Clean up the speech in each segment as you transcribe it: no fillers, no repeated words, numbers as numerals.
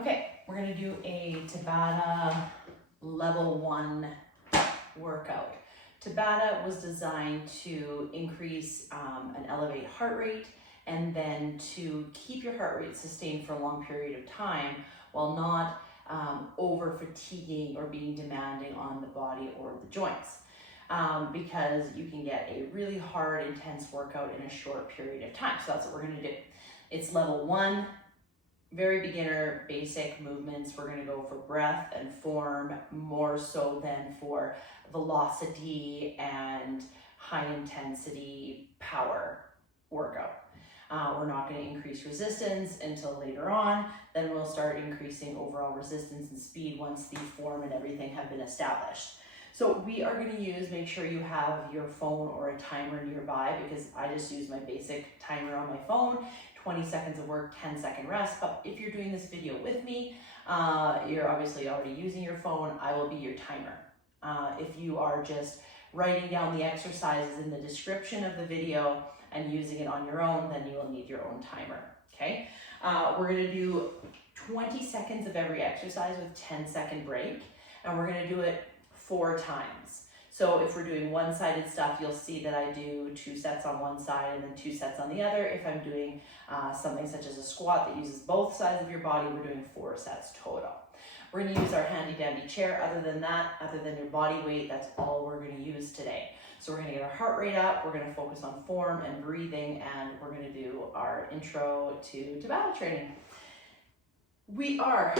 Okay, we're gonna do a Tabata level 1 workout. Tabata was designed to increase and elevate heart rate, and then to keep your heart rate sustained for a long period of time while not over fatiguing or being demanding on the body or the joints. Because you can get a really hard, intense workout in a short period of time. So that's what we're gonna do. It's level 1. Very beginner, basic movements. We're going to go for breath and form more so than for velocity and high intensity power workout. We're not going to increase resistance until later on. Then we'll start increasing overall resistance and speed once the form and everything have been established. So we are going to use, make sure you have your phone or a timer nearby, because I just use my basic timer on my phone. 20 seconds of work, 10-second rest. But if you're doing this video with me, you're obviously already using your phone. I will be your timer. If you are just writing down the exercises in the description of the video and using it on your own, then you will need your own timer, okay? We're gonna do 20 seconds of every exercise with 10-second break, and we're gonna do it 4 times. So if we're doing one-sided stuff, you'll see that I do 2 sets on one side and then 2 sets on the other. If I'm doing something such as a squat that uses both sides of your body, we're doing 4 sets total. We're gonna use our handy-dandy chair. Other than that, other than your body weight, that's all we're gonna use today. So we're gonna get our heart rate up, we're gonna focus on form and breathing, and we're gonna do our intro to Tabata training. We are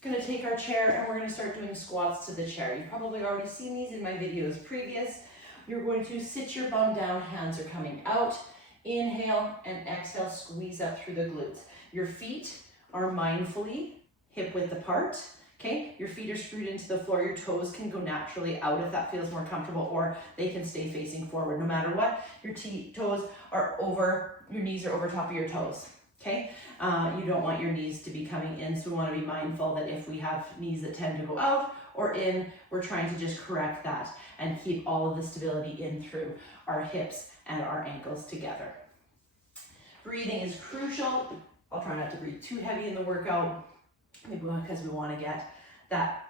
gonna take our chair and we're gonna start doing squats to the chair. You've probably already seen these in my videos previous. You're going to sit your bum down, hands are coming out. Inhale and exhale, squeeze up through the glutes. Your feet are mindfully hip width apart, okay? Your feet are screwed into the floor. Your toes can go naturally out if that feels more comfortable, or they can stay facing forward. No matter what, your toes are over, your knees are over top of your toes. Okay, you don't want your knees to be coming in, so we want to be mindful that if we have knees that tend to go out or in, we're trying to just correct that and keep all of the stability in through our hips and our ankles together. Breathing is crucial. I'll try not to breathe too heavy in the workout, because we want to get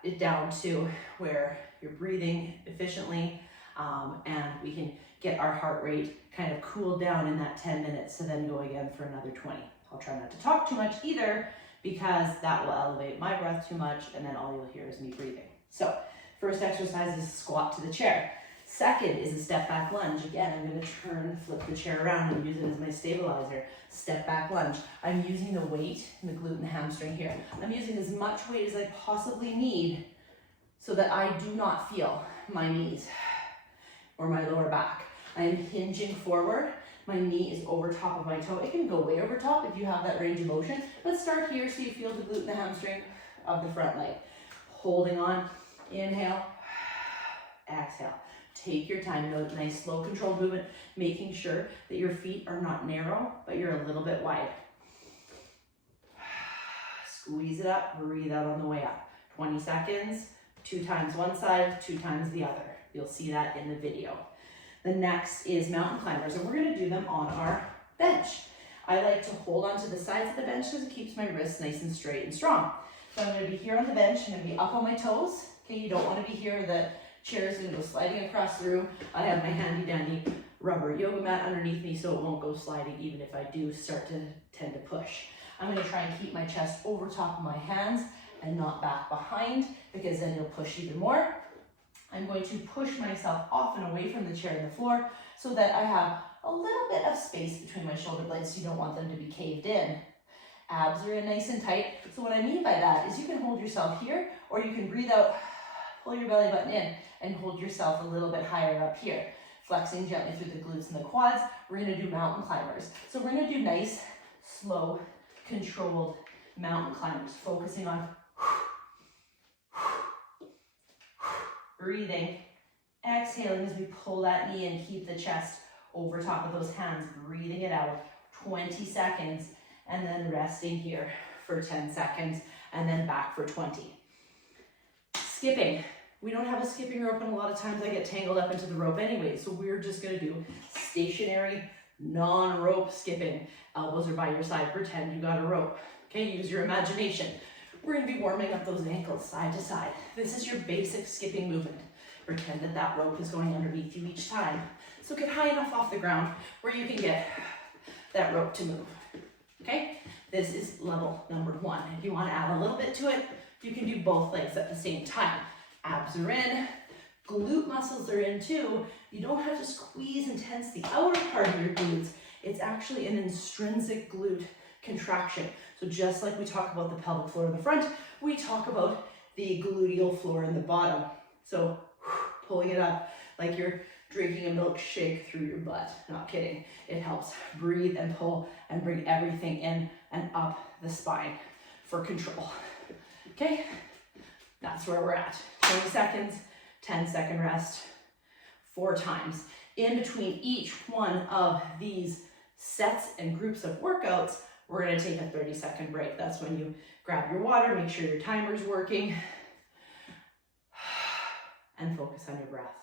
it down to where you're breathing efficiently, and we can get our heart rate kind of cooled down in that 10 minutes to then go again for another 20. I'll try not to talk too much either, because that will elevate my breath too much, and then all you'll hear is me breathing. So first exercise is squat to the chair. Second is a step back lunge. Again, I'm going to flip the chair around and use it as my stabilizer. Step back lunge. I'm using the weight in the glute and the hamstring here. I'm using as much weight as I possibly need so that I do not feel my knees or my lower back. I am hinging forward. My knee is over top of my toe. It can go way over top if you have that range of motion. Let's start here so you feel the glute and the hamstring of the front leg. Holding on, inhale, exhale. Take your time, nice slow controlled movement, making sure that your feet are not narrow, but you're a little bit wide. Squeeze it up, breathe out on the way up. 20 seconds, 2 times one side, 2 times the other. You'll see that in the video. The next is mountain climbers, and we're gonna do them on our bench. I like to hold onto the sides of the bench because it keeps my wrists nice and straight and strong. So I'm gonna be here on the bench, I'm gonna be up on my toes. Okay, you don't wanna be here, the chair is gonna go sliding across the room. I have my handy dandy rubber yoga mat underneath me so it won't go sliding even if I do start to tend to push. I'm gonna try and keep my chest over top of my hands and not back behind, because then you'll push even more. I'm going to push myself off and away from the chair and the floor so that I have a little bit of space between my shoulder blades. You don't want them to be caved in. Abs are in nice and tight. So what I mean by that is you can hold yourself here, or you can breathe out, pull your belly button in, and hold yourself a little bit higher up here. Flexing gently through the glutes and the quads. We're gonna do mountain climbers. So we're gonna do nice, slow, controlled mountain climbers, focusing on breathing, exhaling as we pull that knee and keep the chest over top of those hands, breathing it out, 20 seconds, and then resting here for 10 seconds, and then back for 20. Skipping. We don't have a skipping rope, and a lot of times I get tangled up into the rope anyway, so we're just gonna do stationary, non-rope skipping. Elbows are by your side, pretend you got a rope. Okay, use your imagination. We're gonna be warming up those ankles side to side. This is your basic skipping movement. Pretend that that rope is going underneath you each time. So get high enough off the ground where you can get that rope to move. Okay, this is level number 1. If you want to add a little bit to it, you can do both legs at the same time. Abs are in, glute muscles are in too. You don't have to squeeze and tense the outer part of your glutes. It's actually an intrinsic glute contraction. So just like we talk about the pelvic floor in the front, we talk about the gluteal floor in the bottom. So pulling it up like you're drinking a milkshake through your butt. Not kidding. It helps breathe and pull and bring everything in and up the spine for control. Okay, that's where we're at. 20 seconds, 10-second rest, 4 times. In between each one of these sets and groups of workouts, we're gonna take a 30-second break. That's when you grab your water, make sure your timer's working, and focus on your breath.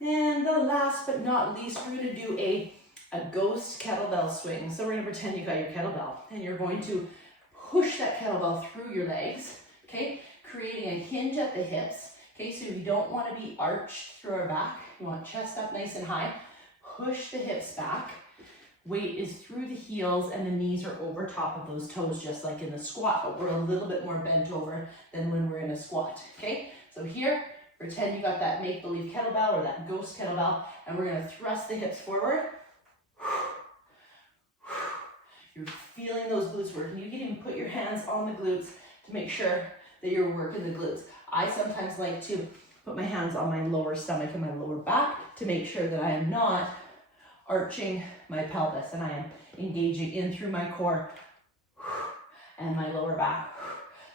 And the last but not least, we're gonna do a ghost kettlebell swing. So we're gonna pretend you got your kettlebell and you're going to push that kettlebell through your legs, okay? Creating a hinge at the hips, okay? So you don't wanna be arched through our back. You want chest up nice and high. Push the hips back. Weight is through the heels and the knees are over top of those toes, just like in the squat, but we're a little bit more bent over than when we're in a squat, okay? So here, pretend you got that make-believe kettlebell or that ghost kettlebell, and we're gonna thrust the hips forward. You're feeling those glutes working. You can even put your hands on the glutes to make sure that you're working the glutes. I sometimes like to put my hands on my lower stomach and my lower back to make sure that I am not arching my pelvis and I am engaging in through my core and my lower back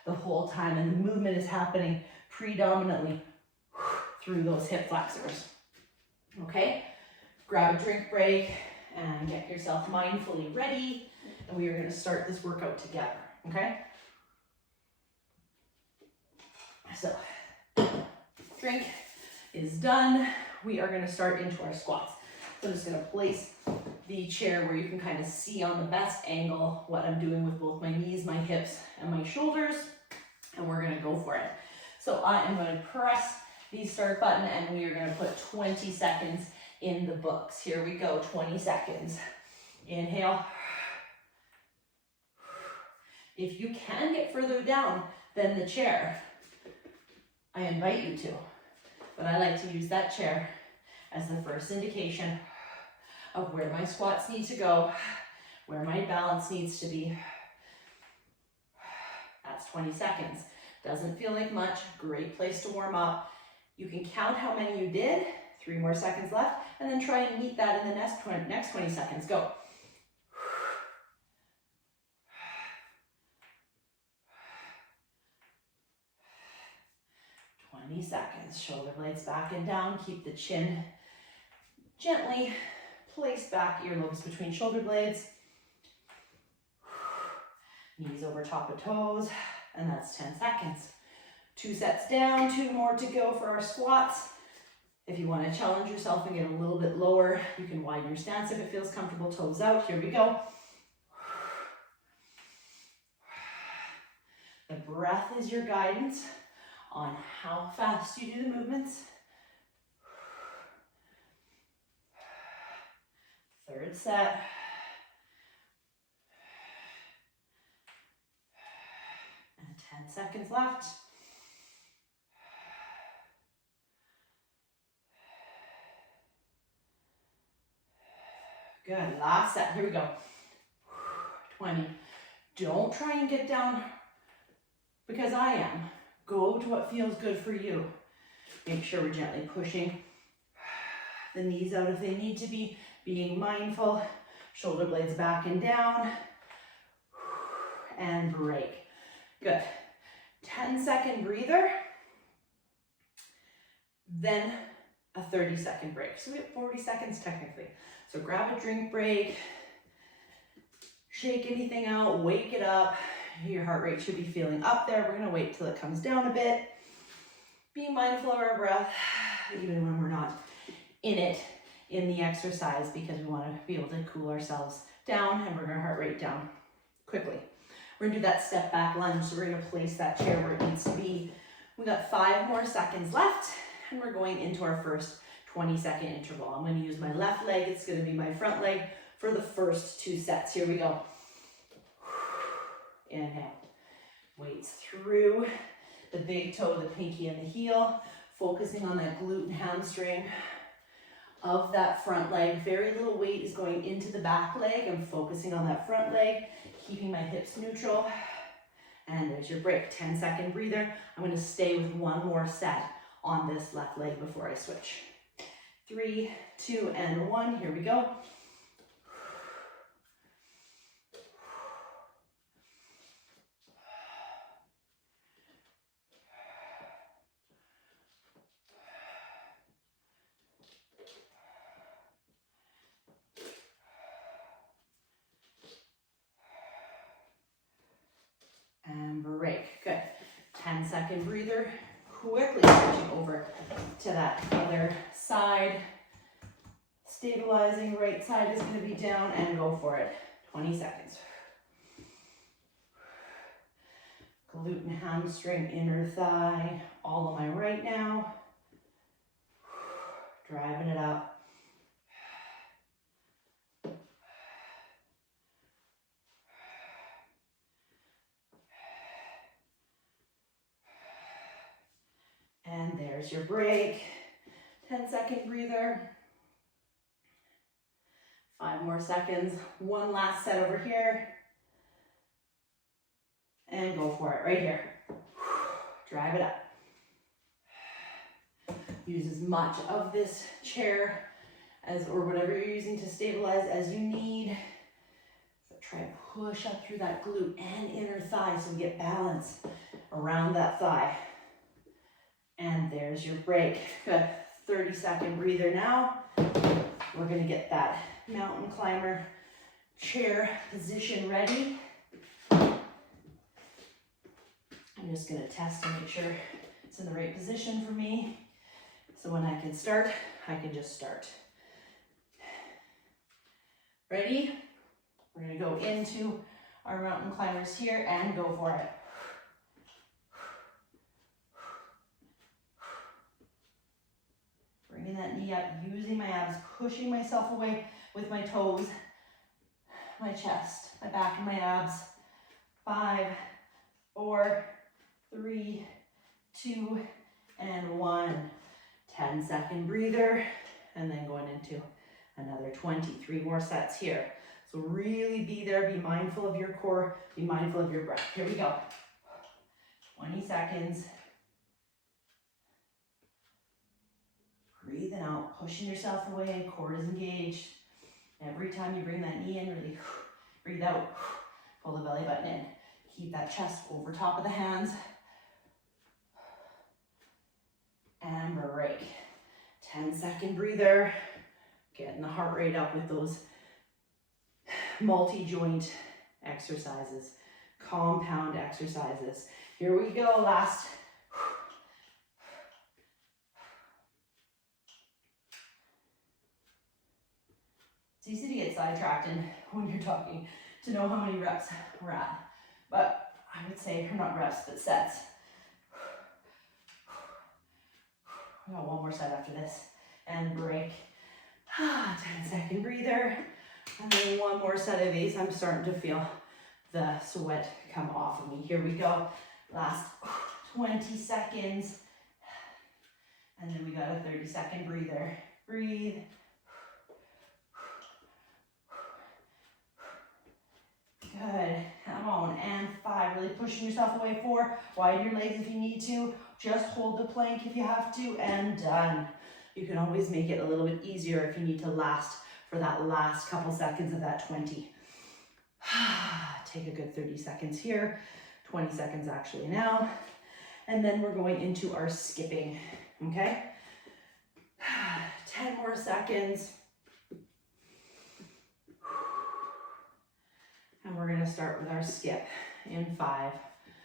the whole time, and the movement is happening predominantly through those hip flexors. Okay, grab a drink break and get yourself mindfully ready, and we are going to start this workout together. Okay, so drink is done. We are going to start into our squats. So I'm just going to place the chair where you can kind of see on the best angle what I'm doing with both my knees, my hips, and my shoulders, and we're going to go for it. So I am going to press the start button and we are going to put 20 seconds in the books. Here we go, 20 seconds. Inhale. If you can get further down than the chair, I invite you to, but I like to use that chair as the first indication of where my squats need to go, where my balance needs to be. That's 20 seconds. Doesn't feel like much, great place to warm up. You can count how many you did, 3 more seconds left, and then try and meet that in the next 20 seconds. Go. Seconds. Shoulder blades back and down. Keep the chin gently placed back, earlobes between shoulder blades. Knees over top of toes, and that's 10 seconds. 2 sets down, 2 more to go for our squats. If you want to challenge yourself and get a little bit lower, you can widen your stance if it feels comfortable, toes out. Here we go. The breath is your guidance on how fast you do the movements. 3rd set. And 10 seconds left. Good, last set, here we go. 20. Don't try and get down because I am. Go to what feels good for you. Make sure we're gently pushing the knees out if they need to be, being mindful, shoulder blades back and down, and break. Good. 10-second breather, then a 30-second break. So we have 40 seconds technically. So grab a drink break, shake anything out, wake it up. Your heart rate should be feeling up there. We're gonna wait till it comes down a bit. Be mindful of our breath, even when we're not in it, in the exercise, because we wanna be able to cool ourselves down and bring our heart rate down. quickly. We're gonna do that step back lunge, so we're gonna place that chair where it needs to be. We got 5 more seconds left, and we're going into our first 20-second interval. I'm gonna use my left leg, it's gonna be my front leg for the first 2 sets. Here we go. Inhale. Weights through the big toe, the pinky, and the heel, focusing on that glute and hamstring of that front leg. Very little weight is going into the back leg. I'm focusing on that front leg, keeping my hips neutral. And there's your break. 10-second breather. I'm going to stay with 1 more set on this left leg before I switch. 3, 2, and 1. Here we go. And break. Good. 10-second breather. Quickly switching over to that other side. Stabilizing, right side is going to be down, and go for it. 20 seconds. Glute and hamstring, inner thigh, all on my right now. Driving it up. And there's your break. 10-second breather. 5 more seconds. 1 last set over here. And go for it right here. Drive it up. Use as much of this chair or whatever you're using to stabilize as you need. So try to push up through that glute and inner thigh so we get balance around that thigh. And there's your break. Good. 30-second breather now. We're going to get that mountain climber chair position ready. I'm just going to test to make sure it's in the right position for me. So when I can start, I can just start. Ready? We're going to go into our mountain climbers here and go for it. Bringing that knee up, using my abs, pushing myself away with my toes, my chest, my back, and my abs. 5, 4, 3, 2, and 1. 10-second breather, and then going into another 20. 3 more sets here. So really be there, be mindful of your core, be mindful of your breath. Here we go. 20 seconds. Breathing out, pushing yourself away, core is engaged. Every time you bring that knee in, really breathe out, pull the belly button in. Keep that chest over top of the hands. And break. 10-second breather. Getting the heart rate up with those multi-joint exercises, compound exercises. Here we go, last. It's easy to get sidetracked when you're talking to know how many reps we're at. But I would say, or not reps, but sets. We got 1 more set after this. And break. 10-second breather. And then 1 more set of these. I'm starting to feel the sweat come off of me. Here we go. Last 20 seconds. And then we got a 30-second breather. Breathe. Good. Come on. And 5. Really pushing yourself away. 4. Widen your legs if you need to. Just hold the plank if you have to. And done. You can always make it a little bit easier if you need to last for that last couple seconds of that 20. Take a good 30 seconds here. 20 seconds actually now. And then we're going into our skipping. Okay? 10 more seconds. And we're going to start with our skip in 5,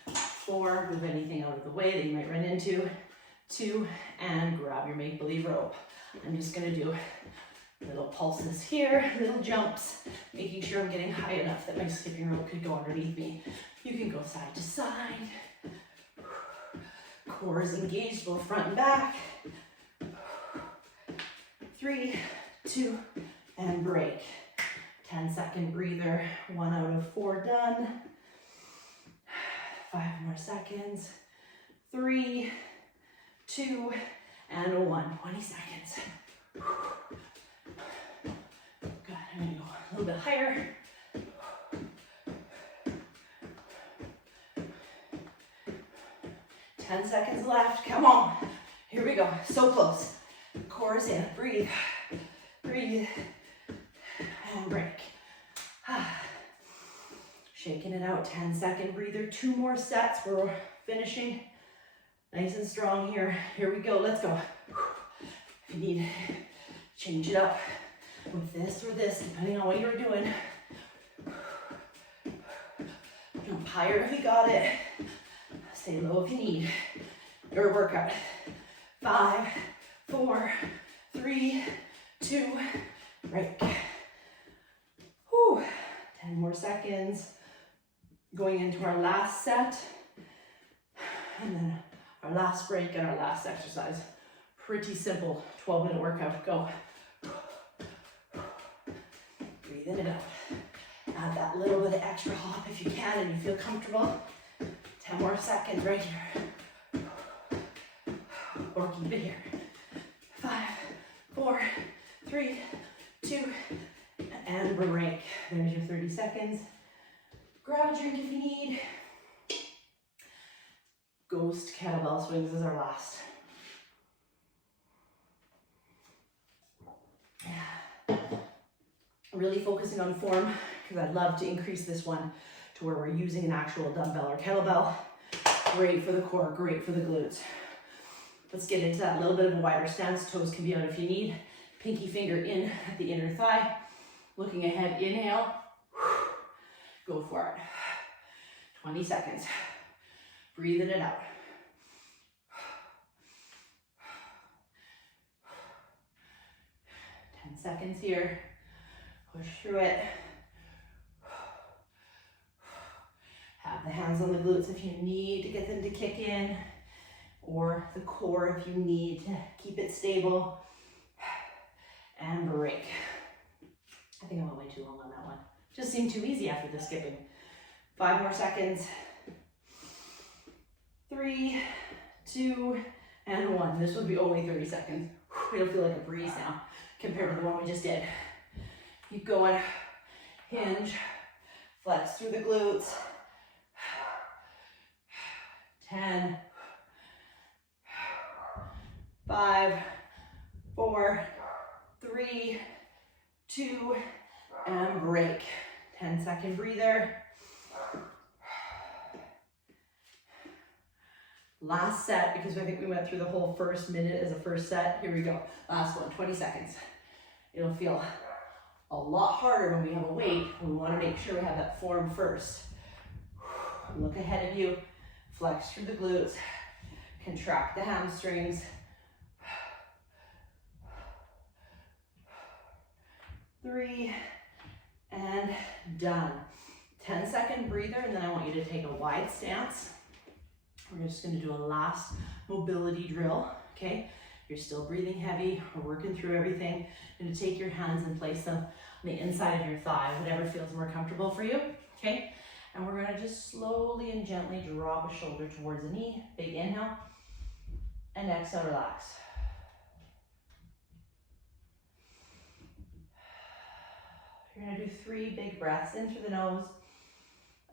4, move anything out of the way that you might run into, 2, and grab your make-believe rope. I'm just going to do Little pulses here, little jumps, making sure I'm getting high enough that my skipping rope could go underneath me. You can go side to side. Core is engaged both front and back. 3, 2, and break. 10-second breather, 1 out of 4 done. 5 more seconds. 3, 2, and 1. 20 seconds. Good, I'm gonna go a little bit higher. 10 seconds left, come on. Here we go, so close. Core is in, breathe, breathe, and break. Shaking it out, 10-second breather, 2 more sets. We're finishing nice and strong here. Here we go, let's go. If you need, change it up with this or this, depending on what you're doing. Jump higher if you got it. Stay low if you need. Your workout. 5, 4, 3, 2, break. Whew. 10 more seconds. Going into our last set. And then our last break and our last exercise. Pretty simple 12-minute workout. Go. Breathe in and out. Add that little bit of extra hop if you can and you feel comfortable. 10 more seconds right here. Or keep it here. 5, 4, 3, 2, and break. There's your 30 seconds. Grab a drink if you need. Ghost kettlebell swings is our last. Really focusing on form because I'd love to increase this one to where we're using an actual dumbbell or kettlebell. Great for the core, great for the glutes. Let's get into that little bit of a wider stance. Toes can be out if you need. Pinky finger in at the inner thigh. Looking ahead, inhale. Go for it. 20 seconds. Breathing it out. Seconds here. Push through it. Have the hands on the glutes if you need to get them to kick in, or the core if you need to keep it stable. And break. I think I went way too long on that one. Just seemed too easy after the skipping. 5 more seconds. 3, 2, and 1. This would be only 30 seconds. It'll feel like a breeze now compared to the one we just did. Keep going. Hinge. Flex through the glutes. 10. 5, 4, 3, 2, and break. 10-second breather. Last set, because I think we went through the whole first minute as a first set. Here we go. Last one, 20 seconds. It'll feel a lot harder when we have a weight. We want to make sure we have that form first. Look ahead of you. Flex through the glutes. Contract the hamstrings. 3, and done. 10-second breather, and then I want you to take a wide stance. We're just going to do a last mobility drill, okay? You're still breathing heavy. We're working through everything. You're going to take your hands and place them on the inside of your thigh, whatever feels more comfortable for you, okay? And we're going to just slowly and gently drop a shoulder towards a knee. Big inhale, and exhale, relax. You're going to do 3 big breaths in through the nose,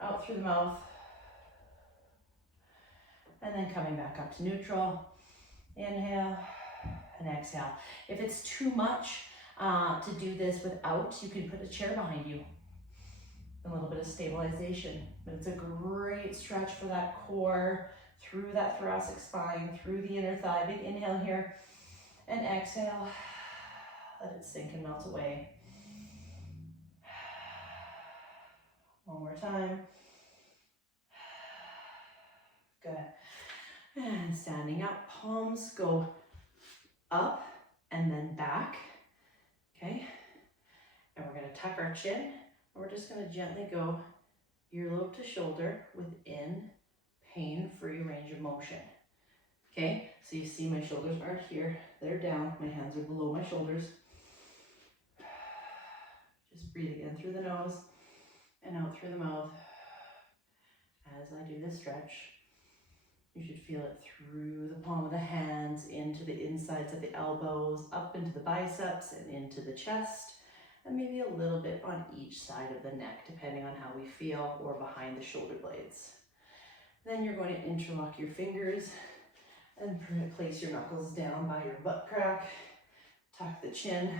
out through the mouth, and then coming back up to neutral. Inhale and exhale. If it's too much to do this without, you can put a chair behind you. A little bit of stabilization. But it's a great stretch for that core, through that thoracic spine, through the inner thigh. Big inhale here and exhale. Let it sink and melt away. One more time. Good. And standing up, palms go up and then back. Okay, and we're gonna tuck our chin, and we're just gonna gently go earlobe to shoulder within pain-free range of motion. Okay, so you see my shoulders aren't here, they're down, my hands are below my shoulders. Just breathe in through the nose and out through the mouth. As I do this stretch, you should feel it through the palm of the hands, into the insides of the elbows, up into the biceps and into the chest, and maybe a little bit on each side of the neck, depending on how we feel, or behind the shoulder blades. Then you're going to interlock your fingers and place your knuckles down by your butt crack, tuck the chin,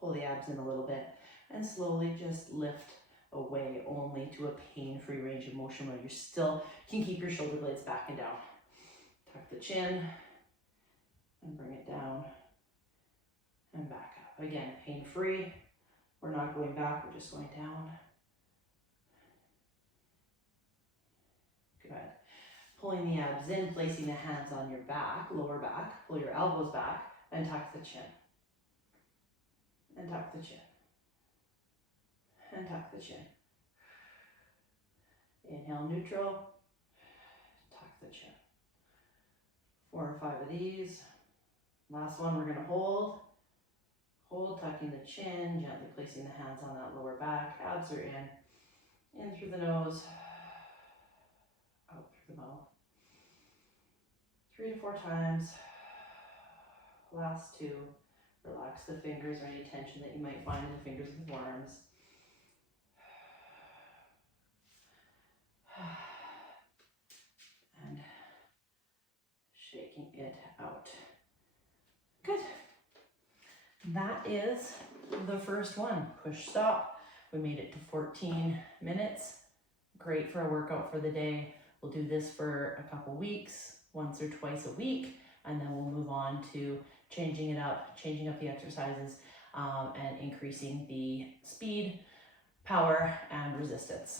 pull the abs in a little bit, and slowly just lift away only to a pain-free range of motion where you still can keep your shoulder blades back and down. Tuck the chin and bring it down and back up. Again, pain-free. We're not going back, we're just going down. Good. Pulling the abs in, placing the hands on your back, lower back, pull your elbows back, and tuck the chin. And tuck the chin. And tuck the chin. Inhale, neutral. Tuck the chin. 4 or 5 of these. Last one, we're going to hold. Hold, tucking the chin, gently placing the hands on that lower back. Abs are in through the nose, out through the mouth. 3 to 4 times. Last 2. Relax the fingers or any tension that you might find in the fingers and forearms. And shaking it out. Good. That is the first one. Push stop. We made it to 14 minutes. Great for a workout for the day. We'll do this for a couple weeks, once or twice a week, and then we'll move on to changing it up, changing up the exercises, and increasing the speed, power, and resistance.